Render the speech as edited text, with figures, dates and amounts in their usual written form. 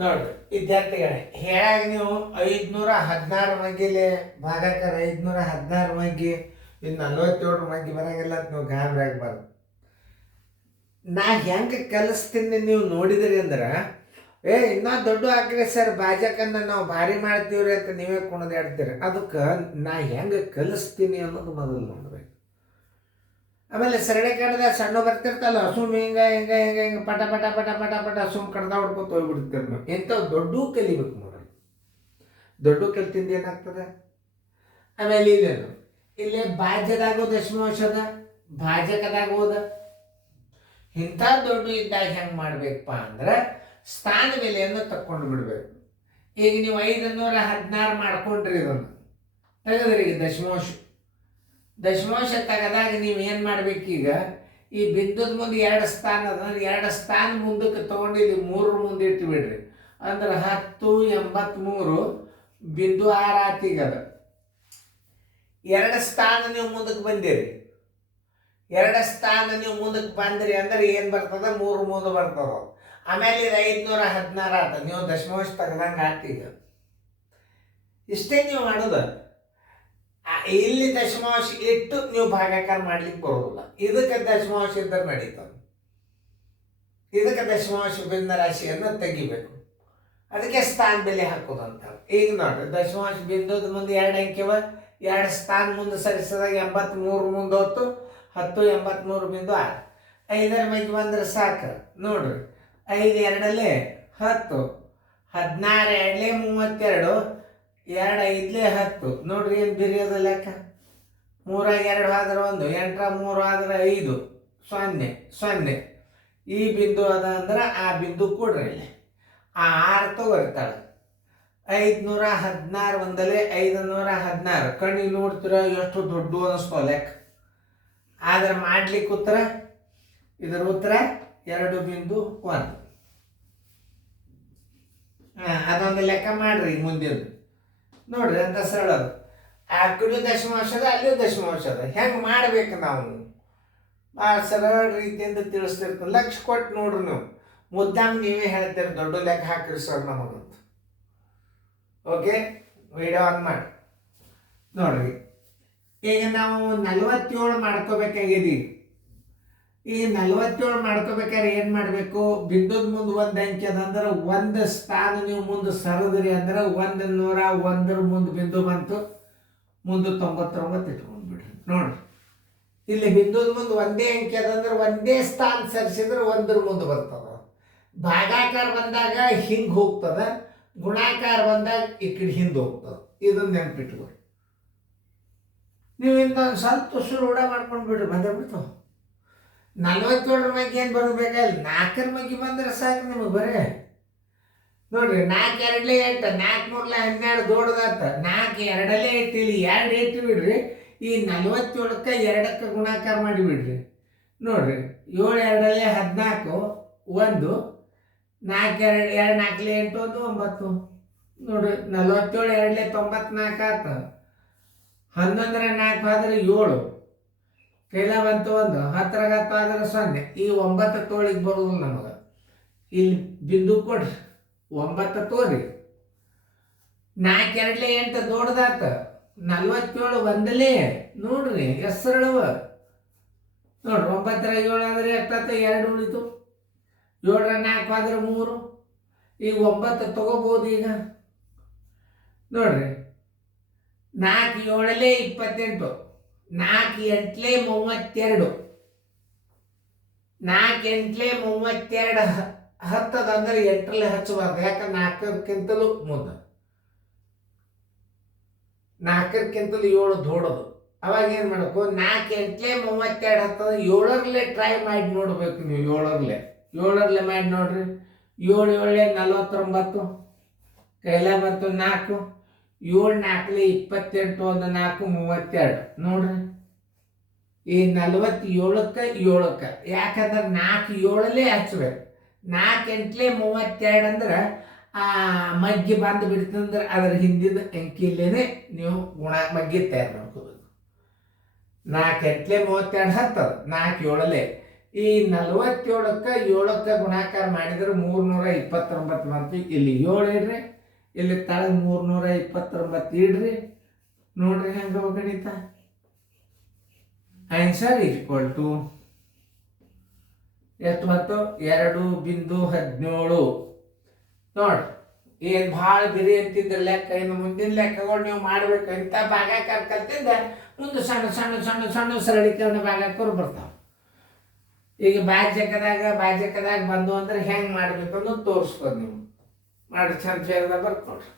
ನೋಡ್ರಿ ವಿದ್ಯಾರ್ಥಿಗಳೇ, ಹೇಳಾಗ ನೀವು 516 ಮಗ್ಗಿಲೆ ಭಾಗಾಕಾರ 516 ಮಗ್ಗಿ ಇದು 47 ಮಗ್ಗಿ ಬರಂಗಿಲ್ಲ ಅಂತ ನೀವು ಗಾಬರಿ ಆಗಬಾರ್ದು. ನಾ ಹೆಂಗೆ ಕಲಿಸ್ತೀನಿ ನೀವು ನೋಡಿದ್ರಿ ಅಂದ್ರೆ ಇನ್ನೂ ದೊಡ್ಡ ಆಗ್ರಿ ಸರ್ ಬಾಜಕನ್ನ ನಾವು ಭಾರಿ ಮಾಡ್ತೀವ್ರಿ ಅಂತ ನೀವೇ ಕುಣಿದಾಡ್ತೀರಿ. ಅದಕ್ಕೆ ನಾ ಹೆಂಗೆ ಕಲಿಸ್ತೀನಿ ಅನ್ನೋದು ಮೊದಲು ನೋಡ್ಬೇಕು. ಆಮೇಲೆ ಸರಳೆ ಕಡ್ದ ಸಣ್ಣ ಬರ್ತಿರ್ತಲ್ಲ ಸುಮ್ ಹಿಂಗೆ ಹಿಂಗೆ ಹಿಂಗೆ ಹಿಂಗೆ ಪಟ ಪಟ ಪಟ ಪಟ ಪಟ ಸುಮ್ ಕಡ್ದ ಹೊಡ್ಕೊತ ಹೋಗ್ಬಿಡ್ತೀರಿ ನಾವು. ಇಂಥವು ದೊಡ್ಡ ಕಲಿಬೇಕು ನೋಡ್ರಿ. ದೊಡ್ಡ ಕಲ್ತಿಂದ ಏನಾಗ್ತದೆ. ಆಮೇಲೆ ಇಲ್ಲೇನು ಇಲ್ಲಿ ಭಾಜ್ಯದಾಗೋ ದಶಮಾಂಶದ ಭಾಜಕದಾಗೋದ ಇಂಥ ದೊಡ್ಡ ಇದ್ದಾಗ ಹೆಂಗೆ ಮಾಡ್ಬೇಕಪ್ಪ ಅಂದ್ರೆ ಸ್ಥಾನ ಬೆಲೆಯನ್ನು ತಕ್ಕೊಂಡು ಬಿಡ್ಬೇಕು. ಈಗ ನೀವು 516 ಮಾಡ್ಕೊಂಡ್ರಿ ಇದನ್ನು ತೆಗೆದ್ರಿ ಈಗ ದಶಮಾಂಶ ತೆಗೆದಾಗ ನೀವು ಏನು ಮಾಡ್ಬೇಕೀಗ ಈ ಬಿಂದುದ ಮುಂದೆ 2 ಸ್ಥಾನ ಅದ, 2 ಸ್ಥಾನ ಮುಂದಕ್ಕೆ ತೊಗೊಂಡು ಇಲ್ಲಿ 3 ಮುಂದೆ ಇಟ್ಟು ಬಿಡ್ರಿ. ಅಂದ್ರೆ 1083 ಬಿಂದು 6 ಆತೀಗದ. 2 ಸ್ಥಾನ ನೀವು ಮುಂದಕ್ಕೆ ಬಂದಿರಿ. 2 ಸ್ಥಾನ ನೀವು ಮುಂದಕ್ಕೆ ಬಂದ್ರಿ ಅಂದ್ರೆ ಏನು ಬರ್ತದ 3 ಮುಂದೆ ಬರ್ತದ. ಆಮೇಲೆ ಇದು 516 ಆತ. ನೀವು ದಶಮಾಂಶ ತೆಗ್ದಂಗೆ ಆತೀಗ. ಇಷ್ಟೇ ನೀವು ಮಾಡೋದು. ಇಲ್ಲಿ ದಶಮಾಂಶ ಇಟ್ಟು ನೀವು ಭಾಗಾಕಾರ ಮಾಡ್ಲಿಕ್ಕೆ ಬರೋದಿಲ್ಲ. ಇದಕ್ಕೆ ದಶಮಾಂಶ ಇದ್ದರೆ ನಡೀತದೆ. ಇದಕ್ಕೆ ದಶಮಾಂಶ ಭಿನ್ನ ರಾಶಿಯನ್ನು ತೆಗಿಬೇಕು. ಅದಕ್ಕೆ ಸ್ಥಾನ ಬೆಲೆ ಹಾಕೋದಂತ. ಈಗ ನೋಡ್ರಿ ದಶಮಾಂಶ ಬಿಂದುದ ಮುಂದೆ 2 ಅಂಕೆವ 2 ಸ್ಥಾನ ಮುಂದೆ ಸರಿಸಿದಾಗ 83 ಮುಂದೆ ಹೊತ್ತು 1083 ಬಿಂದು 6. 5ರ ಮೈಗೆ ಬಂದ್ರೆ ಸಾಕು ನೋಡ್ರಿ. 5 2 10 16 2 32 2 5 10 ನೋಡ್ರಿ ಏನು ಬಿರಿಯೋದ ಲೆಕ್ಕ. 3 2 ಆದ್ರೆ 1, 8 3 ಆದ್ರೆ 5 0 0. ಈ ಬಿಂದು ಅದ ಅಂದ್ರೆ ಆ ಬಿಂದು ಕೊಡ್ರಿ ಇಲ್ಲಿ. ಆ 6 ತಗೋರ್ತಾಳೆ. 516 ಒಂದಲೇ 516 ಕಣ್ಣಿಗೆ ನೋಡ್ತೀರ ಎಷ್ಟು ದೊಡ್ಡ ಅನ್ನಿಸ್ತೋ ಲೆಕ್ಕ. ಆದ್ರೆ ಮಾಡ್ಲಿಕ್ಕೆ ಉತ್ತರ ಇದರ ಉತ್ತರ 2.1. ಅದೊಂದು ಲೆಕ್ಕ ಮಾಡ್ರಿ ಮುಂದಿನ ನೋಡ್ರಿ ಅಂತ ಸರಳ ಅದು. ಆ ಕಡೆ ದಶಮಾಂಶದ ಅಲ್ಲಿಯೂ ದಶಮಾಂಶದ ಹೆಂಗೆ ಮಾಡ್ಬೇಕು ನಾವು ಭಾಳ ಸರಳ ರೀತಿಯಿಂದ ತಿಳಿಸ್ತಿರ್ತೀವಿ. ಲಕ್ಷ ಕೊಟ್ಟು ನೋಡ್ರಿ ನೀವು ಮುದ್ದಾಮ್ ನೀವೇ ಹೇಳ್ತೀರಿ ದೊಡ್ಡ ಲೆಕ್ಕ ಹಾಕಿರಿ ಸರ್ ನಮಗಂತ. ಓಕೆ ವಿಡಿಯೋ ಆನ್ ಮಾಡಿ ನೋಡ್ರಿ. ಈಗ ನಾವು 47 ಮಾಡ್ಕೋಬೇಕಾಗಿದ್ದೀವಿ. ಈ 47 ಮಾಡ್ಕೋಬೇಕಾದ್ರೆ ಏನು ಮಾಡಬೇಕು, ಬಿಂದುದ ಮುಂದೆ 1 ಅಂಕೆ ಅದಂದ್ರೆ 1 ಸ್ಥಾನ ನೀವು ಮುಂದೆ ಸರದ್ರಿ ಅಂದ್ರೆ 101 ಮುಂದೆ ಬಿಂದು ಬಂತು, ಮುಂದೆ 99 ಇಟ್ಕೊಂಡು ಬಿಡ್ರಿ. ನೋಡ್ರಿ ಇಲ್ಲಿ ಬಿಂದುದ ಮುಂದೆ 1 ಅಂಕೆ ಅದಂದ್ರೆ 1 ಸ್ಥಾನ ಸರಿಸಿದ್ರೆ 1 ಮುಂದೆ ಬರ್ತದ. ಭಾಗಾಕಾರ ಬಂದಾಗ ಹಿಂಗೆ ಹೋಗ್ತದ, ಗುಣಾಕಾರ ಬಂದಾಗ ಈ ಕಡೆ ಹಿಂದೆ ಹೋಗ್ತದೆ. ಇದನ್ನ ನೆನ್ಪಿಟ್ಕೊಡಿ. ನೀವು ಇಂಥೊಂದು ಸ್ವಲ್ಪ ರೂಢ ಮಾಡ್ಕೊಂಡು ಬಿಡ್ರಿ, ಬಂದೇ ಬಿಡ್ತಾವ. 47 ಬಗ್ಗೆ ಏನು ಬರಬೇಕಲ್ಲ, 4ರ ಬಗ್ಗೆ ಬಂದ್ರೆ ಸಾಕು ನಿಮಗೆ ಬರೇ. ನೋಡ್ರಿ 4 2 8 4 3 12 ದೊಡ್ಡದಾತ. 4 2 8 ಇಲ್ಲಿ 2 8 ಬಿಡ್ರಿ. ಈ 47ಕ್ಕೆ 2ಕ್ಕೆ ಗುಣಾಕಾರ ಮಾಡಿಬಿಡ್ರಿ. ನೋಡ್ರಿ 7 2 14 1 4 2 4 8 1 9. ನೋಡ್ರಿ 47 2 94 ಆತ. 11 4 ಆದ್ರೆ 7 ಕೈಲ ಬಂತು 1, 10 ಆದ್ರೆ 0. ಈ 9 ತೋಳಿಗೆ ಬರೋದು ನಮಗೆ. ಇಲ್ಲಿ ಬಿಂದು ಕೊಡ್ರಿ 9 ತೋರಿ. 4 2 8 ದೊಡ್ಡದಾತ. 47 ಒಂದಲೇ ನೋಡ್ರಿ ಹೆಸರಳವ. ನೋಡ್ರಿ 9 7 ಆದ್ರೆ ಎಷ್ಟಾತ 2 ಉಳಿತು. 7 4 ಆದ್ರೆ 3. ಈಗ 9 ತಗೋಬಹುದು. ಈಗ ನೋಡ್ರಿ 4 7 28, 4 8 32, 4 8 32 10 ಅಂದ್ರೆ 8ರಲ್ಲಿ ಹಚ್ಚಬಾರ್ದು. ಯಾಕಂದ್ರೆ 4ಕ್ಕಿಂತಲೂ ಮುಂದೆ, 4ಕ್ಕಿಂತಲೂ 7 ದೊಡ್ಡದು. ಅವಾಗ ಏನು ಮಾಡಬೇಕು, 4 8 32 10 7ರಲ್ಲೇ ಟ್ರೈ ಮಾಡಿ ನೋಡ್ಬೇಕು ನೀವು. 7ರಲ್ಲೇ ಮಾಡಿ ನೋಡ್ರಿ. 7 7 49 ಕೈಲ ಬಂತು 4. 7 4 28 1 4 32 ನೋಡ್ರಿ. ಈ 47ಕ್ಕೆ 7ಕ್ಕೆ ಯಾಕಂದ್ರೆ 4 7ಲ್ಲೇ ಹಚ್ಬೇಕು. 4 8 32 ಅಂದ್ರೆ ಆ ಮಗ್ಗಿ ಬಂದು ಬಿಡ್ತಂದ್ರೆ ಅದರ ಹಿಂದಿನ ಅಂಕಿಲೇನೆ ನೀವು ಮಗ್ಗಿ ತಯಾರು ಮಾಡ್ಕೋಬೇಕು. 4 8 32 10, 4 7 ಈ 47ಕ್ಕೆ 7ಕ್ಕೆ ಗುಣಾಕಾರ ಮಾಡಿದ್ರೆ 329 ಬಂತು. ಇಲ್ಲಿ 7 ಇಡ್ರಿ, ಇಲ್ಲಿ ತಳಗೆ 329 ಇಡ್ರಿ. ನೋಡ್ರಿ ಹೆಂಗ ಗಣಿತ. ಆನ್ಸರ್ ಈಕ್ವಲ್ ಟು ಎಷ್ಟು ಬಂತು? 2.17. ನೋಡ್ರಿ ಏನು ಭಾಳ ಬಿರಿ ಅಂತಿದ್ರ ಲೆಕ್ಕ. ಇನ್ನು ಮುಂದಿನ ಲೆಕ್ಕಗಳು ನೀವು ಮಾಡ್ಬೇಕು. ಇಂಥ ಭಾಗಾಕಾರ ಕಲ್ತಿದ್ದ ಮುಂದೆ ಸಣ್ಣ ಸಣ್ಣ ಸಣ್ಣ ಸಣ್ಣ ಸರಳೀಕರಣ ಭಾಗಾಕಾರ ಬರ್ತಾವೆ. ಈಗ ಭಾಜಕದಾಗ ಬಂದು ಅಂದ್ರೆ ಹೆಂಗೆ ಮಾಡ್ಬೇಕು ಅನ್ನೋದು ತೋರಿಸ್ಬೋದು. ನೀವು ಮಾಡಿ ಚಂದ ಸೇರಿದ ಬರ್ಕೊಡ್ರಿ.